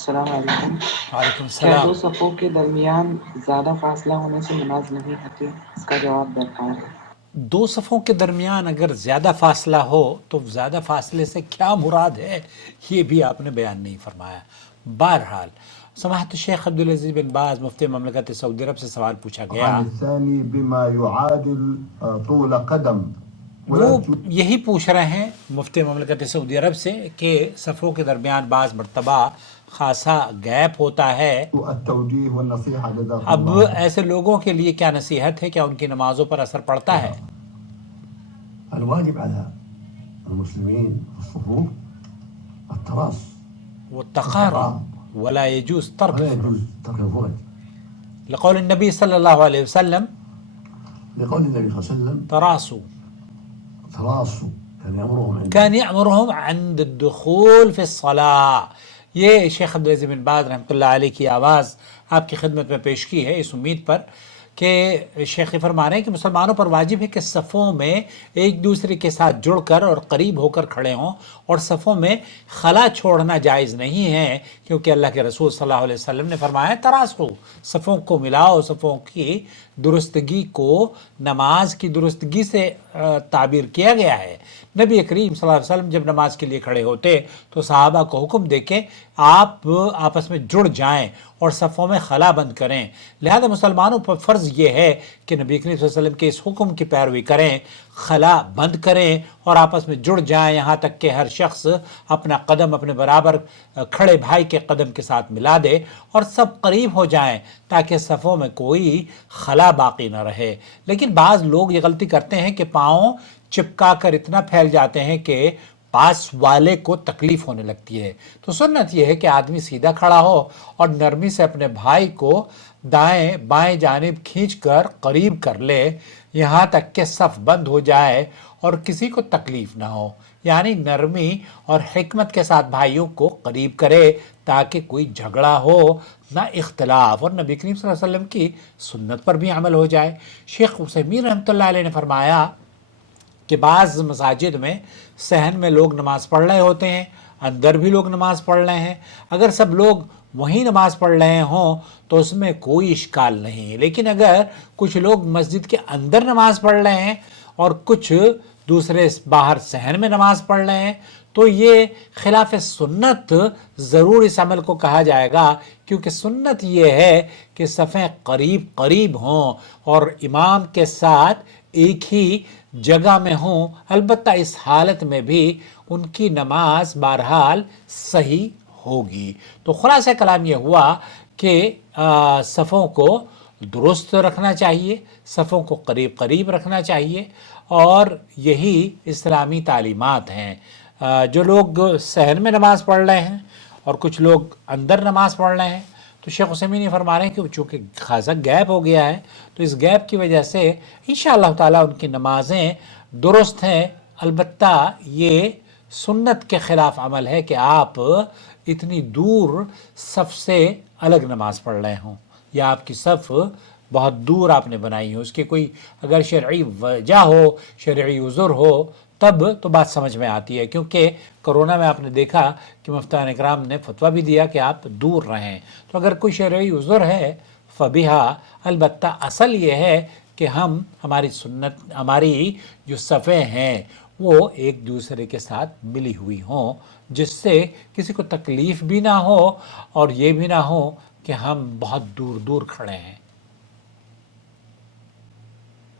السلام علیکم. وعلیکم کیا دو السلام. صفوں کے درمیان زیادہ فاصلہ ہونے سے نماز نہیں ہوتی؟ اس کا جواب درکار ہے. دو صفوں کے درمیان اگر زیادہ فاصلہ ہو تو زیادہ فاصلے سے کیا مراد ہے یہ بھی آپ نے بیان نہیں فرمایا. بہرحال سماحت الشیخ عبدالعزیز بن باز مفتی مملکت سعودی عرب سے سوال پوچھا گیا. عن الثاني بما يعادل طول قدم وہ یہی پوچھ رہے ہیں مفتی مملکت سعودی عرب سے کہ صفوں کے درمیان بعض مرتبہ خاصا گیپ ہوتا ہے. التوجيه والنصيحة جزاكم اب الله. ایسے لوگوں کے لیے کیا نصیحت ہے، کیا ان کی نمازوں پر اثر پڑتا ہے؟ الواجب على المسلمين في الصفوف التراص والتقارب ولا يجوز ترك ولا الفرج يجوز ترك الفرج لقول النبي صلى الله عليه وسلم لقول النبي صلى الله عليه وسلم تراصوا تراصوا كان يأمرهم عند الدخول في الصلاة. یہ شیخ عبدالعزیز بن باز رحمۃ اللہ علیہ کی آواز آپ کی خدمت میں پیش کی ہے اس امید پر کہ شیخ فرما رہے ہیں کہ مسلمانوں پر واجب ہے کہ صفوں میں ایک دوسرے کے ساتھ جڑ کر اور قریب ہو کر کھڑے ہوں، اور صفوں میں خلا چھوڑنا جائز نہیں ہے، کیونکہ اللہ کے رسول صلی اللہ علیہ وسلم نے فرمایا تراسو، صفوں کو ملاؤ. صفوں کی درستگی کو نماز کی درستگی سے تعبیر کیا گیا ہے. نبی کریم صلی اللہ علیہ وسلم جب نماز کے لیے کھڑے ہوتے تو صحابہ کو حکم دے کے آپ آپس میں جڑ جائیں اور صفوں میں خلا بند کریں. لہذا مسلمانوں پر فرض یہ ہے کہ نبی کریم صلی اللہ علیہ وسلم کے اس حکم کی پیروی کریں، خلا بند کریں اور آپس میں جڑ جائیں، یہاں تک کہ ہر شخص اپنا قدم اپنے برابر کھڑے بھائی کے قدم کے ساتھ ملا دے اور سب قریب ہو جائیں تاکہ صفوں میں کوئی خلا باقی نہ رہے. لیکن بعض لوگ یہ غلطی کرتے ہیں کہ پاؤں چپکا کر اتنا پھیل جاتے ہیں کہ پاس والے کو تکلیف ہونے لگتی ہے. تو سنت یہ ہے کہ آدمی سیدھا کھڑا ہو اور نرمی سے اپنے بھائی کو دائیں بائیں جانب کھینچ کر قریب کر لے یہاں تک کہ صف بند ہو جائے اور کسی کو تکلیف نہ ہو. یعنی نرمی اور حکمت کے ساتھ بھائیوں کو قریب کرے تاکہ کوئی جھگڑا ہو نہ اختلاف، اور نبی کریم صلی اللہ علیہ وسلم کی سنت پر بھی عمل ہو جائے. شیخ عثیمین رحمۃ اللہ علیہ نے فرمایا کہ بعض مساجد میں صحن میں لوگ نماز پڑھ رہے ہوتے ہیں، اندر بھی لوگ نماز پڑھ رہے ہیں. اگر سب لوگ وہیں نماز پڑھ رہے ہوں تو اس میں کوئی اشکال نہیں، لیکن اگر کچھ لوگ مسجد کے اندر نماز پڑھ رہے ہیں اور کچھ دوسرے باہر صحن میں نماز پڑھ رہے ہیں تو یہ خلاف سنت ضرور اس عمل کو کہا جائے گا، کیونکہ سنت یہ ہے کہ صفیں قریب قریب ہوں اور امام کے ساتھ ایک ہی جگہ میں ہوں. البتہ اس حالت میں بھی ان کی نماز بہرحال صحیح ہوگی. تو خلاصہ کلام یہ ہوا کہ صفوں کو درست رکھنا چاہیے، صفوں کو قریب قریب رکھنا چاہیے، اور یہی اسلامی تعلیمات ہیں. جو لوگ صحن میں نماز پڑھ رہے ہیں اور کچھ لوگ اندر نماز پڑھ رہے ہیں تو شیخ عثیمین یہ فرما رہے ہیں کہ چونکہ خاصا گیپ ہو گیا ہے تو اس گیپ کی وجہ سے انشاءاللہ تعالیٰ ان کی نمازیں درست ہیں. البتہ یہ سنت کے خلاف عمل ہے کہ آپ اتنی دور صف سے الگ نماز پڑھ رہے ہوں یا آپ کی صف بہت دور آپ نے بنائی ہو. اس کی کوئی اگر شرعی وجہ ہو، شرعی عذر ہو تب تو بات سمجھ میں آتی ہے، کیونکہ کرونا میں آپ نے دیکھا کہ مفتیان اکرام نے فتویٰ بھی دیا کہ آپ دور رہیں. تو اگر کوئی شرعی عذر ہے فبہا، البتہ اصل یہ ہے کہ ہماری سنت، ہماری جو صفیں ہیں وہ ایک دوسرے کے ساتھ ملی ہوئی ہوں جس سے کسی کو تکلیف بھی نہ ہو اور یہ بھی نہ ہو کہ ہم بہت دور دور کھڑے ہیں.